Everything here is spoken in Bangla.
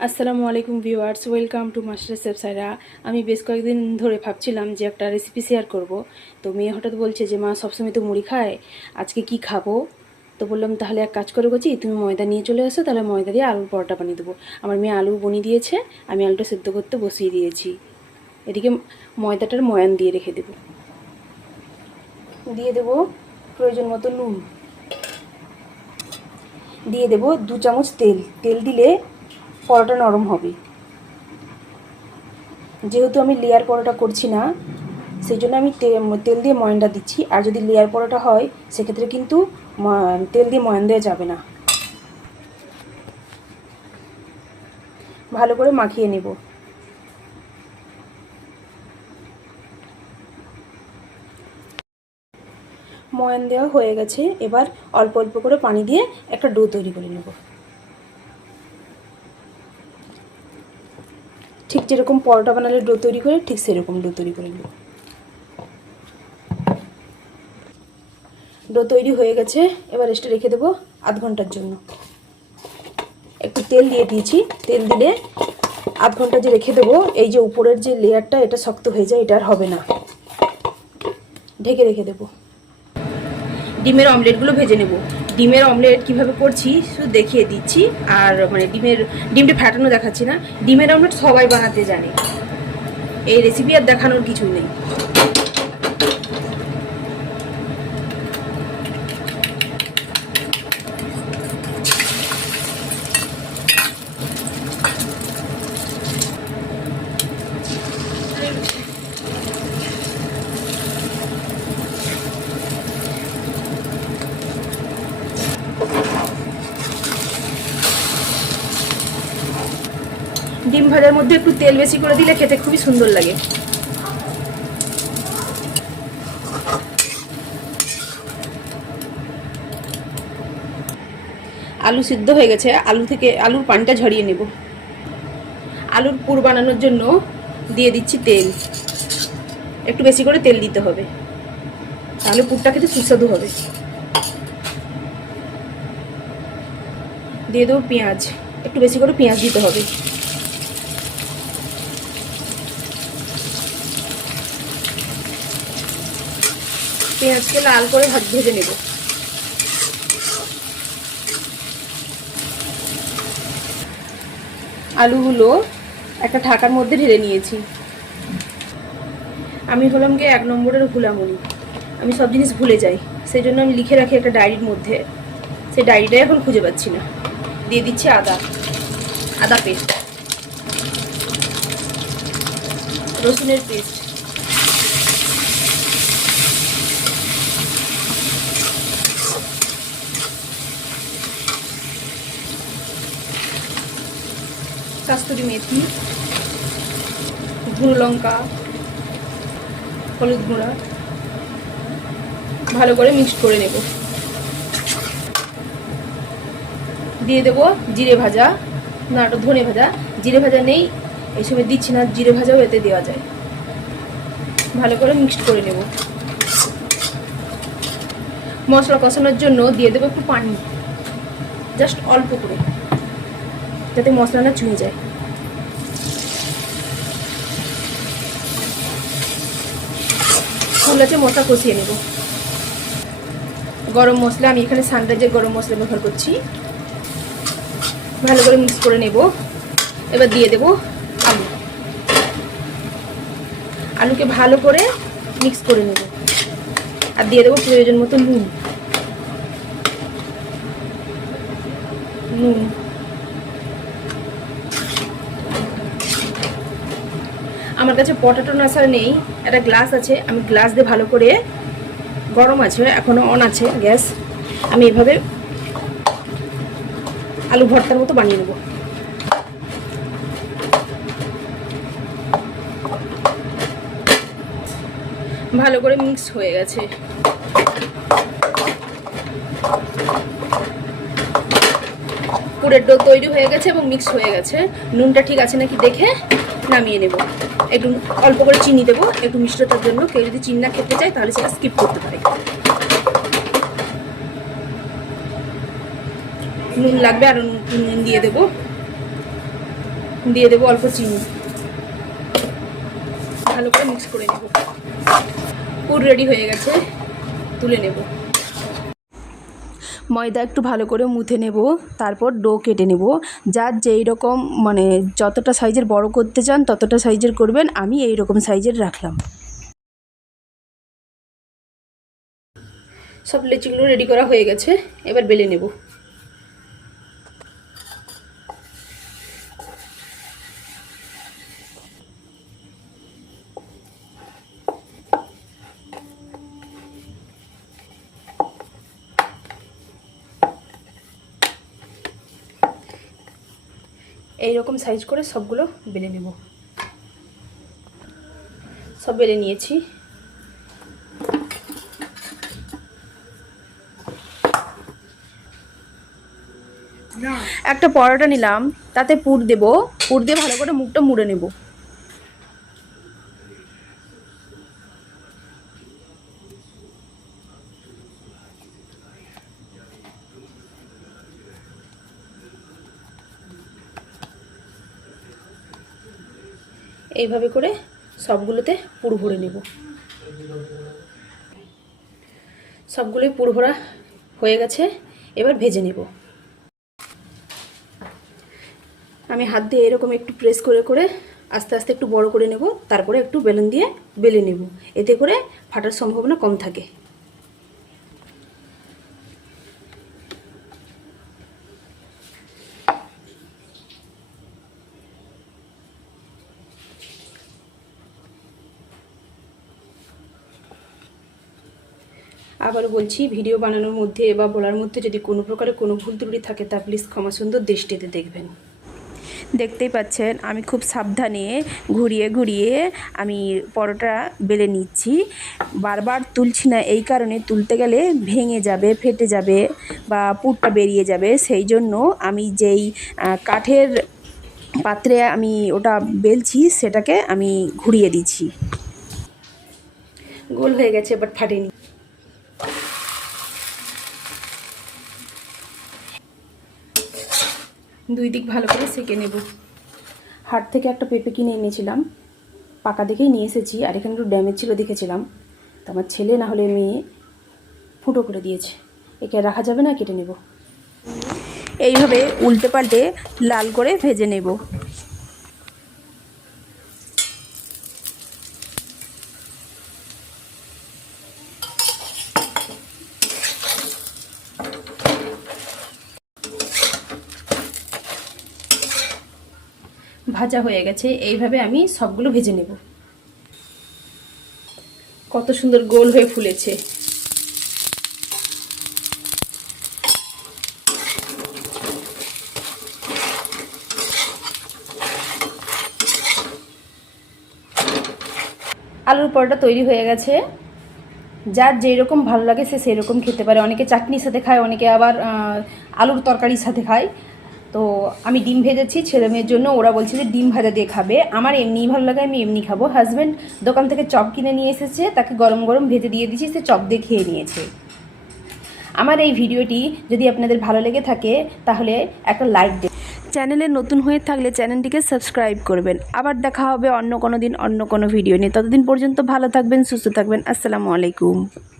আসসালামু আলাইকুম viewers, welcome to master chef Saira. আমি বেশ কয়েকদিন ধরে ভাবছিলাম যে একটা রেসিপি শেয়ার করব। তো মেয়ে হঠাৎ বলছে যে মা সবসময় তো মুড়ি খায়, আজকে কি খাবো। তো বললাম তাহলে এক কাজ করে গেছি, তুমি ময়দা নিয়ে চলে আসো, তাহলে ময়দা দিয়ে আলুর পরোটা বানিয়ে দেবো। আমার মেয়ে আলু বনিয়ে দিয়েছে, আমি আলুটা সেদ্ধ করতে বসিয়ে দিয়েছি। এদিকে ময়দাটার ময়ান দিয়ে রেখে দেবো। দিয়ে দেবো প্রয়োজন মতো নুন, দিয়ে দেবো 2 চামচ তেল। তেল দিলে পরোটা নরম হবে। যেহেতু আমি লেয়ার পরোটা করছি না, সেই জন্য আমি তেল দিয়ে ময়ানটা দিচ্ছি। আর যদি লেয়ার পরোটা হয় সেক্ষেত্রে কিন্তু তেল দিয়ে ময়ান দেওয়া যাবে না। ভালো করে মাখিয়ে নেব। ময়ান দেওয়া হয়ে গেছে, এবার অল্প অল্প করে পানি দিয়ে একটা ডো তৈরি করে নেব। ঠিক যেরকম পরোটা বানালে ডো তৈরি করে, ঠিক সেরকম ডো তৈরি করে নেব। ডো তৈরি হয়ে গেছে, এবার রেস্টে রেখে দেবো আধ ঘন্টার জন্য। একটু তেল দিয়ে দিয়েছি, তেল দিলে আধ ঘন্টা যে রেখে দেবো, এই যে উপরের যে লেয়ারটা এটা শক্ত হয়ে যায়, এটা আর হবে না। ঢেকে রেখে দেবো। ডিমের অমলেটগুলো ভেজে নেব। ডিমের অমলেট কিভাবে করছি শুধু দেখিয়ে দিচ্ছি, আর মানে ডিমটা ফাটানো দেখাচ্ছি না। ডিমের অমলেট সবাই বানাতে জানে, এই রেসিপি আর দেখানোর কিছু নেই। ডিম ভাজার মধ্যে একটু তেল বেশি করে দিলে খেতে খুবই সুন্দর লাগে। আলু সিদ্ধ হয়ে গেছে, আলুর পানিটা ঝরিয়ে নেব। আলুর পুর বানানোর জন্য দিয়ে দিচ্ছি তেল। একটু বেশি করে তেল দিতে হবে, তাহলে পুরটা খেতে সুস্বাদু হবে। দিয়ে দেবো পেঁয়াজ, একটু বেশি করে পেঁয়াজ দিতে হবে। পেঁয়াজকে লাল করে ভেজে নেব। আলুগুলো একটা ঢাকার মধ্যে ঢেলে নিয়েছি। আমি হলাম গিয়ে 1 নম্বরের ভুলামণি, আমি সব জিনিস ভুলে যাই, সেই জন্য আমি লিখে রাখি একটা ডায়েরির মধ্যে। সেই ডায়েরিটাই এখন খুঁজে পাচ্ছি না। দিয়ে দিচ্ছি আদা পেস্ট, রসুনের পেস্ট, কাস্তুরি মেথি, গুঁড়ো লঙ্কা, হলুদ গুঁড়া, ভালো করে মিক্সড করে নেব। দিয়ে দেবো জিরে ভাজা, না ওটা ধনে ভাজা। জিরে ভাজা নেই এই সময় দিচ্ছি না, জিরে ভাজাও এতে দেওয়া যায়। ভালো করে মিক্সড করে নেব। মশলা কষানোর জন্য দিয়ে দেবো একটু পানি, জাস্ট অল্প করে, যাতে মশলা না চুয়ে যায়। ফুল আছে মশলা কষিয়ে নেব। গরম মশলা, আমি এখানে সানরাইজের গরম মশলা ব্যবহার করছি। ভালো করে মিক্স করে নেব। এবার দিয়ে দেব আলুকে ভালো করে মিক্স করে নেব। আর দিয়ে দেবো প্রয়োজন মতো নুন। আমার কাছে পটেটো নাসার নেই, একটা গ্লাস আছে, আমি গ্লাস দিয়ে ভালো করে, গরম আছে এখনো, অন আছে গ্যাস, আমি এভাবে আলু ভর্তার মতো বানিয়ে নেব। ভালো করে মিক্স হয়ে গেছে। পুরের ডো তৈরি হয়ে গেছে এবং মিক্স হয়ে গেছে। নুনটা ঠিক আছে নাকি দেখে নামিয়ে নেব। একটু অল্প করে চিনি দেবো একটু মিষ্টতার জন্য। কেউ যদি চিনি না খেতে চায় তাহলে সেটা স্কিপ করতে পারে। নুন লাগবে, আর নুন দিয়ে দেবো। দিয়ে দেবো অল্প চিনি, ভালো করে মিক্স করে নেব। পুর রেডি হয়ে গেছে, তুলে নেব। ময়দা একটু ভালো করে মুথে নেব, তারপর ডো কেটে নেব। যার যেই রকম মানে যতটা সাইজের বড় করতে চান ততটা সাইজের করবেন, আমি এই রকম সাইজের রাখলাম। সব লেচিগুলো রেডি করা হয়ে গেছে, এবার বেলে নেব। এই রকম সাইজ করে সবগুলো বেলে নেব। সব বেলে নিয়েছি। একটা পরোটা নিলাম, তাতে পুর দেব, পুর দিয়ে ভালো করে মুখটা মুড়ে নেব। এইভাবে করে সবগুলোতে পুর ভরে নেব। সবগুলোই পুর ভরা হয়ে গেছে, এবার ভেজে নেব। আমি হাত দিয়ে এরকম একটু প্রেস করে করে আস্তে আস্তে একটু বড় করে নেব, তারপরে একটু বেলুন দিয়ে বেলে নেব, এতে করে ফাটার সম্ভাবনা কম থাকে। আবারও বলছি, ভিডিও বানানোর মধ্যে বা বলার মধ্যে যদি কোনো প্রকারের কোনো ভুল ত্রুটি থাকে তা প্লিজ ক্ষমা সুন্দর দৃষ্টিতে দেখবেন। দেখতেই পাচ্ছেন আমি খুব সাবধানে ঘুরিয়ে ঘুরিয়ে আমি পরোটা বেলে নিচ্ছি। বারবার তুলছি না, এই কারণে তুলতে গেলে ভেঙে যাবে, ফেটে যাবে বা পুরটা বেরিয়ে যাবে। সেই জন্য আমি যেই কাঠের পাত্রে আমি ওটা বেলছি সেটাকে আমি ঘুরিয়ে দিচ্ছি। গোল হয়ে গেছে, বাট ফাটেনি। দুই দিক ভালো করে সেঁকে নেব। হাট থেকে একটা পেঁপে কিনে এনেছিলাম, পাকা দেখেই নিয়ে এসেছি, আর এখানে একটু ড্যামেজ ছিল দেখেছিলাম, তো আমার ছেলে না হলে মেয়ে ফুটো করে দিয়েছে। একে রাখা যাবে না, কেটে নেব। এইভাবে উল্টে পাল্টে লাল করে ভেজে নেব। ভাজা হয়ে গেছে, এইভাবে আমি সবগুলো ভেজে নেব। কত সুন্দর গোল হয়ে ফুলেছে। আলুর পরোটা তৈরি হয়ে গেছে। যার যেই রকম ভালো লাগে সে সেই রকম খেতে পারে। অনেকে চাটনির সাথে খায়, অনেকে আবার আলুর তরকারির সাথে খায়। তো আমি ডিম ভেজেছি ছেলে মেয়ের জন্য, ওরা বলছে যে ডিম ভাজা দিয়ে খাবে। আমার এমনিই ভালো লাগে, আমি এমনি খাবো। হাজব্যান্ড দোকান থেকে চপ কিনে নিয়ে এসেছে, তাকে গরম গরম ভেজে দিয়ে দিয়েছি, সে চপ দিয়ে খেয়ে নিয়েছে। আমার এই ভিডিওটি যদি আপনাদের ভালো লেগে থাকে তাহলে একটা লাইক দেবেন। চ্যানেলে নতুন হয়ে থাকলে চ্যানেলটিকে সাবস্ক্রাইব করবেন। আবার দেখা হবে অন্য কোনো দিন অন্য কোনো ভিডিও নিয়ে। ততদিন পর্যন্ত ভালো থাকবেন, সুস্থ থাকবেন। আসসালামু আলাইকুম।